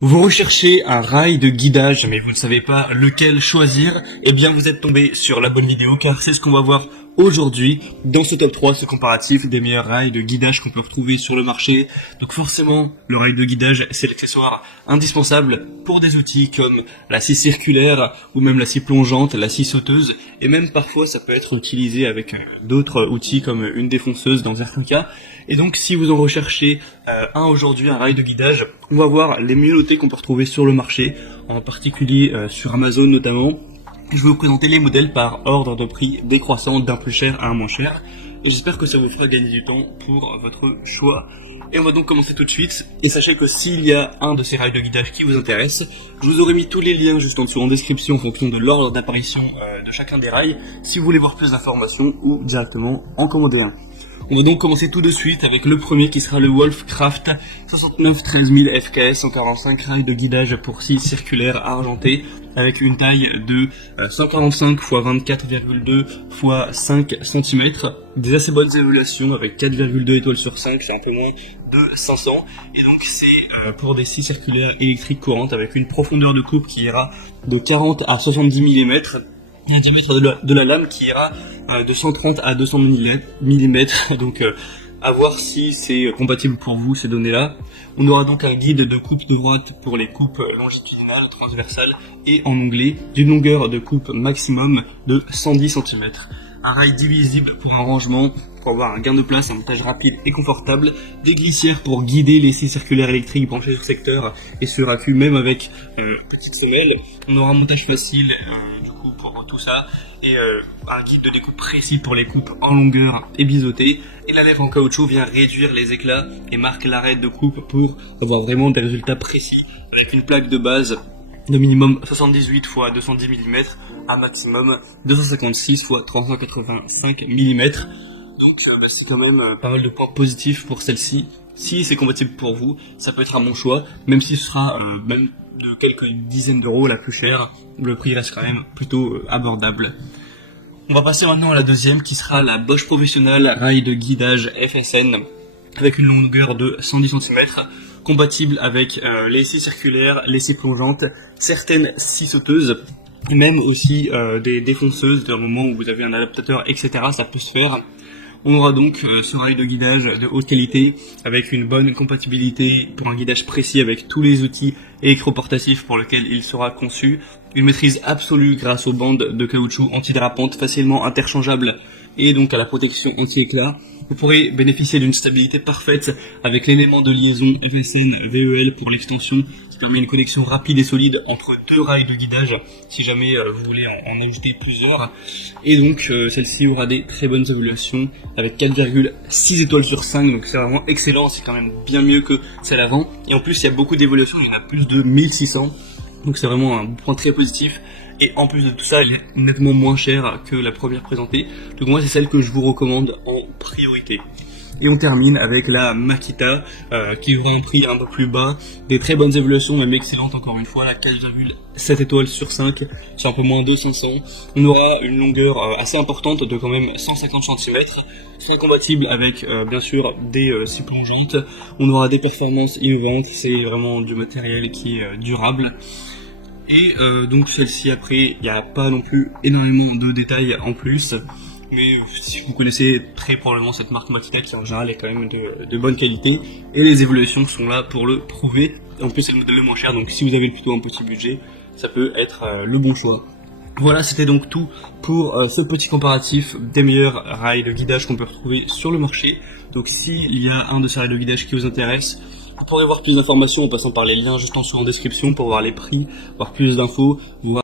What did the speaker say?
Vous recherchez un rail de guidage, mais vous ne savez pas lequel choisir, eh bien vous êtes tombé sur la bonne vidéo, car c'est ce qu'on va voir aujourd'hui dans ce top 3, ce comparatif des meilleurs rails de guidage qu'on peut retrouver sur le marché. Donc forcément, le rail de guidage, c'est l'accessoire indispensable pour des outils comme la scie circulaire, ou même la scie plongeante, la scie sauteuse, et même parfois ça peut être utilisé avec d'autres outils comme une défonceuse dans certains cas. Et donc si vous en recherchez aujourd'hui, un rail de guidage, on va voir les mieux notés qu'on peut retrouver sur le marché, en particulier sur Amazon notamment. Je vais vous présenter les modèles par ordre de prix décroissant d'un plus cher à un moins cher. Et j'espère que ça vous fera gagner du temps pour votre choix. Et on va donc commencer tout de suite. Et sachez que s'il y a un de ces rails de guidage qui vous intéresse, je vous aurai mis tous les liens juste en dessous en description en fonction de l'ordre d'apparition de chacun des rails, si vous voulez voir plus d'informations ou directement en commander un. On va donc commencer tout de suite avec le premier qui sera le Wolfcraft 69 13000 FKS 145 rail de guidage pour scie circulaire argentée avec une taille de 145 x 24,2 x 5 cm, des assez bonnes évaluations avec 4,2 étoiles sur 5, c'est un peu moins de 500, et donc c'est pour des scies circulaires électriques courantes avec une profondeur de coupe qui ira de 40 à 70 mm, et un diamètre de la lame qui ira de 130 à 200 mm, donc à voir si c'est compatible pour vous ces données-là. On aura donc un guide de coupe de droite pour les coupes longitudinales, transversales et en onglet, d'une longueur de coupe maximum de 110 cm. Un rail divisible pour un rangement, pour avoir un gain de place, un montage rapide et confortable, des glissières pour guider les scies circulaires électriques branchées sur secteur et sur accu, même avec petite semelle. On aura un montage facile du coup pour tout ça, et un guide de découpe précis pour les coupes en longueur et biseautées, et la lèvre en caoutchouc vient réduire les éclats et marque l'arrêt de coupe pour avoir vraiment des résultats précis, avec une plaque de base de minimum 78 x 210 mm à maximum 256 x 385 mm. Donc c'est quand même pas mal de points positifs pour celle-ci. Si c'est compatible pour vous, ça peut être un bon choix, même si ce sera même de quelques dizaines d'euros la plus chère, le prix reste quand même plutôt abordable. On va passer maintenant à la deuxième qui sera la Bosch Professional rail de guidage FSN avec une longueur de 110 cm, compatible avec les scies circulaires, les scies plongeantes, certaines scies sauteuses, même aussi des défonceuses, dans le moment où vous avez un adaptateur, etc. ça peut se faire. On aura donc ce rail de guidage de haute qualité avec une bonne compatibilité pour un guidage précis avec tous les outils électroportatifs pour lesquels il sera conçu, une maîtrise absolue grâce aux bandes de caoutchouc antidérapantes facilement interchangeables et donc à la protection anti-éclat. Vous pourrez bénéficier d'une stabilité parfaite avec l'élément de liaison FSN VEL pour l'extension, qui permet une connexion rapide et solide entre deux rails de guidage si jamais vous voulez en ajouter plusieurs. Et donc celle-ci aura des très bonnes évaluations avec 4,6 étoiles sur 5, donc c'est vraiment excellent, c'est quand même bien mieux que celle avant. Et en plus il y a beaucoup d'évaluations, il y en a plus de 1600, donc c'est vraiment un point très positif. Et en plus de tout ça, elle est nettement moins chère que la première présentée. Donc moi, c'est celle que je vous recommande en priorité. Et on termine avec la Makita, qui aura un prix un peu plus bas, des très bonnes évaluations, même excellentes encore une fois, la 4,7 étoiles sur 5, c'est un peu moins de 500. On aura une longueur assez importante de quand même 150 cm, sera compatible avec bien sûr des scies plongeantes. On aura des performances innovantes, c'est vraiment du matériel qui est durable. Et donc celle-ci, après, il n'y a pas non plus énormément de détails en plus, mais si vous connaissez très probablement cette marque Makita qui en général est quand même de bonne qualité, et les évolutions sont là pour le prouver. En plus c'est le modèle le moins cher, donc si vous avez plutôt un petit budget, ça peut être le bon choix. Voilà, c'était donc tout pour ce petit comparatif des meilleurs rails de guidage qu'on peut retrouver sur le marché. Donc s'il y a un de ces rails de guidage qui vous intéresse, vous pourrez voir plus d'informations en passant par les liens juste en dessous en description pour voir les prix, voir plus d'infos, voir